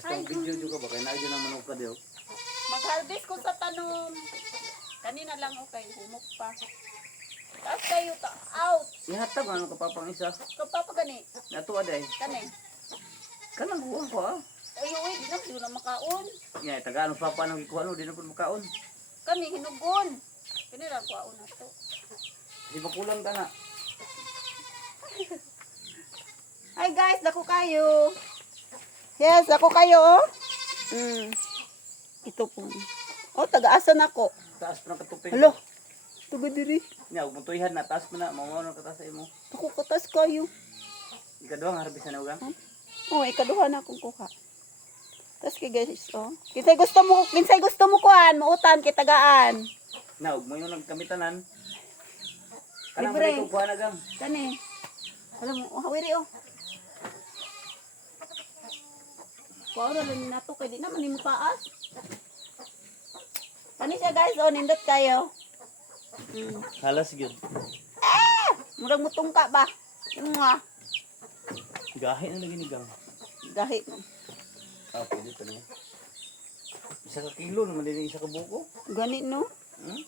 Basta ang video juga ba kay naadyo na manok ka diyo. Mag-harvest ko sa tanom. Kanina lang okay, humok pa. Tapos kayo out. Ihatag ano ka papang isa. Kapapagani. Nato aday. Kani. Kanang buwan ko ah. Ay, uy, di na makaon. Ya tagaan pa pa nang ikuha no di na pud makaon. Kani, hinugon. Kani lang kuhaon na to. Di ba kulang ka na? Hi guys, dako kayo. Yes, dako kayo oh. Ito po. Oh, taga-asan ako. Taas pa ng katuping. Hello. Tugo diri. Nya ug mutuihan na taas mo na mao na katas imo. Ako katas kayo. Ikaduhang harvest na ugang. Oh, ikaduha na akong kuha. Tas kay guys, oh. Kinsay gusto mo kuan, muutan kay tagaan. Na ug mo yung nagkamitanan. Kanang Libre. balik ko kuha na gang. Kani. Alam mo, oh, hawiri oh. Kuha na lang nato kay di naman nimo taas. Kani siya guys, oh, nindot kayo. Halas gyud. Murag mutungka ba? Mga Gahi na lagi ni gang. gahi. Ah, pwede pa naman. Isa ka kilo naman din isa ka buko. Gani no? Hmm?